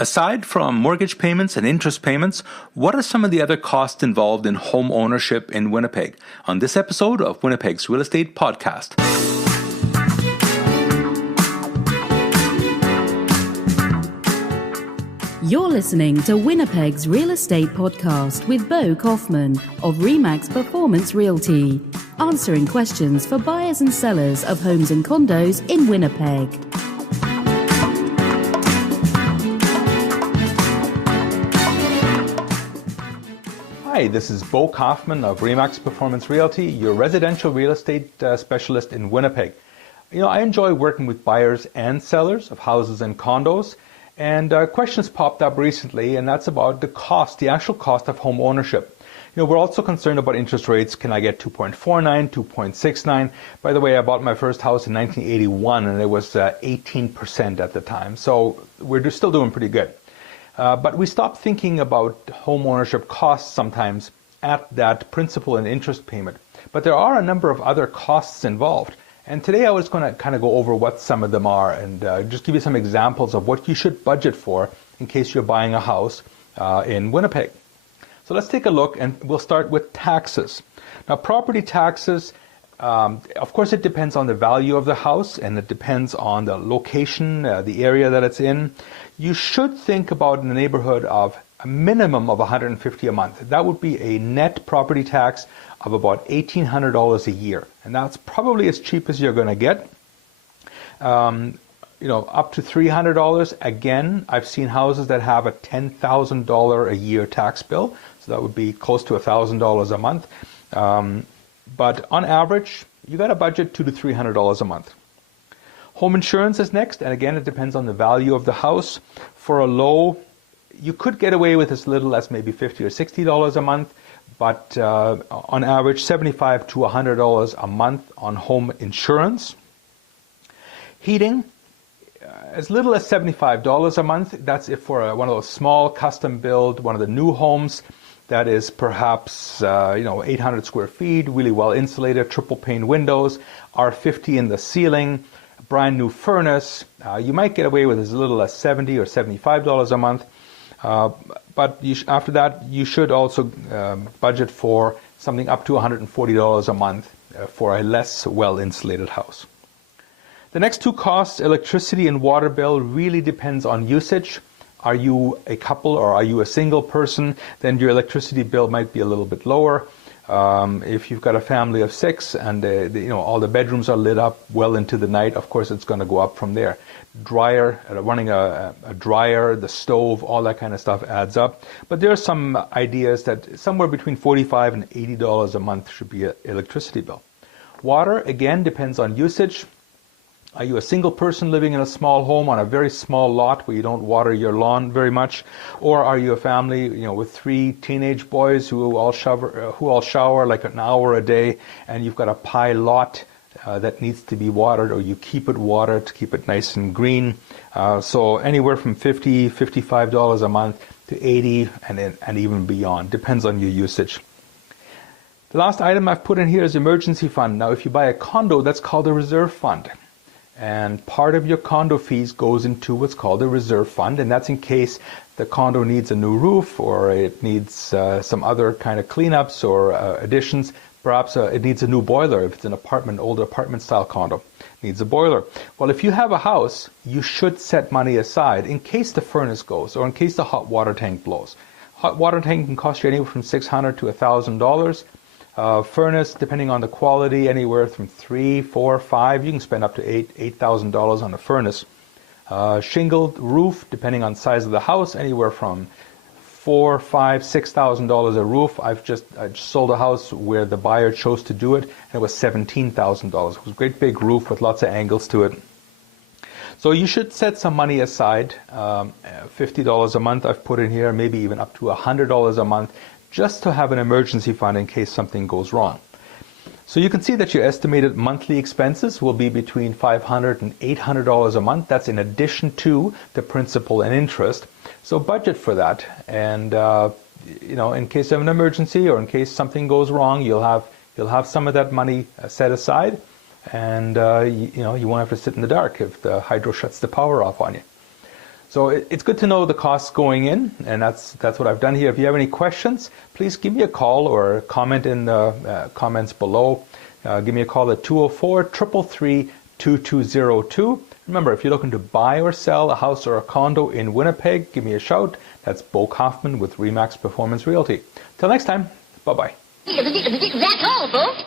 Aside from mortgage payments and interest payments, what are some of the other costs involved in home ownership in Winnipeg? On this episode of Winnipeg's Real Estate Podcast. You're listening to Winnipeg's Real Estate Podcast with Bo Kaufman of Remax Performance Realty, answering questions for buyers and sellers of homes and condos in Winnipeg. Hi, this is Bo Kaufman of Remax Performance Realty, your residential real estate specialist in Winnipeg. I enjoy working with buyers and sellers of houses and condos, and questions popped up recently, and that's about the actual cost of home ownership. We're also concerned about interest rates. Can I get 2.49, 2.69? By the way, I bought my first house in 1981, and it was 18% at the time, so we're still doing pretty good. But we stop thinking about home ownership costs sometimes at that principal and interest payment. But there are a number of other costs involved. And today I was going to kind of go over what some of them are and just give you some examples of what you should budget for in case you're buying a house in Winnipeg. So let's take a look, and we'll start with taxes. Now, property taxes, of course, it depends on the value of the house, and it depends on the location, the area that it's in. You should think about in the neighborhood of a minimum of $150 a month. That would be a net property tax of about $1,800 a year, and that's probably as cheap as you're going to get. Up to $300. Again, I've seen houses that have a $10,000 a year tax bill, so that would be close to $1,000 a month. But on average, you got a budget $200 to $300 a month. Home insurance is next, and again, it depends on the value of the house. For a low, you could get away with as little as maybe $50 or $60 a month, but on average, $75 to $100 a month on home insurance. Heating, as little as $75 a month. That's if for one of those small custom build, one of the new homes that is perhaps 800 square feet, really well insulated, triple pane windows, R50 in the ceiling, brand new furnace. You might get away with as little as $70 or $75 a month. But after that, you should also budget for something up to $140 a month for a less well insulated house. The next two costs, electricity and water bill, really depends on usage. Are you a couple or are you a single person? Then your electricity bill might be a little bit lower. If you've got a family of six and all the bedrooms are lit up well into the night, of course it's going to go up from there. Running a dryer, the stove, all that kind of stuff adds up. But there are some ideas that somewhere between $45 and $80 a month should be an electricity bill. Water, again, depends on usage. Are you a single person living in a small home on a very small lot where you don't water your lawn very much? Or are you a family, with three teenage boys who all shower like an hour a day, and you've got a pie lot that needs to be watered, or you keep it watered to keep it nice and green? So anywhere from $50, $55 a month to $80 and even beyond. Depends on your usage. The last item I've put in here is emergency fund. Now, if you buy a condo, that's called a reserve fund. And part of your condo fees goes into what's called a reserve fund, and that's in case the condo needs a new roof or it needs some other kind of cleanups or additions. Perhaps it needs a new boiler if it's an older apartment style condo. Needs a boiler. Well, if you have a house, you should set money aside in case the furnace goes or in case the hot water tank blows. Hot water tank can cost you anywhere from $600 to $1,000. Furnace, depending on the quality, anywhere from $3,000, $4,000, $5,000. You can spend up to $8,000 on a furnace. Shingled roof, depending on size of the house, anywhere from $4,000, $5,000, $6,000 a roof. I just sold a house where the buyer chose to do it, and it was $17,000. It was a great big roof with lots of angles to it. So you should set some money aside, $50 a month I've put in here, maybe even up to $100 a month, just to have an emergency fund in case something goes wrong. So you can see that your estimated monthly expenses will be between $500 and $800 a month. That's in addition to the principal and interest. So budget for that. And in case of an emergency or in case something goes wrong, you'll have some of that money set aside, and you won't have to sit in the dark if the hydro shuts the power off on you. So it's good to know the costs going in, and that's what I've done here. If you have any questions, please give me a call or comment in the comments below. Give me a call at 204-333-2202. Remember, if you're looking to buy or sell a house or a condo in Winnipeg, give me a shout. That's Bo Kaufman with RE/MAX Performance Realty. Till next time, bye-bye. That's all, folks.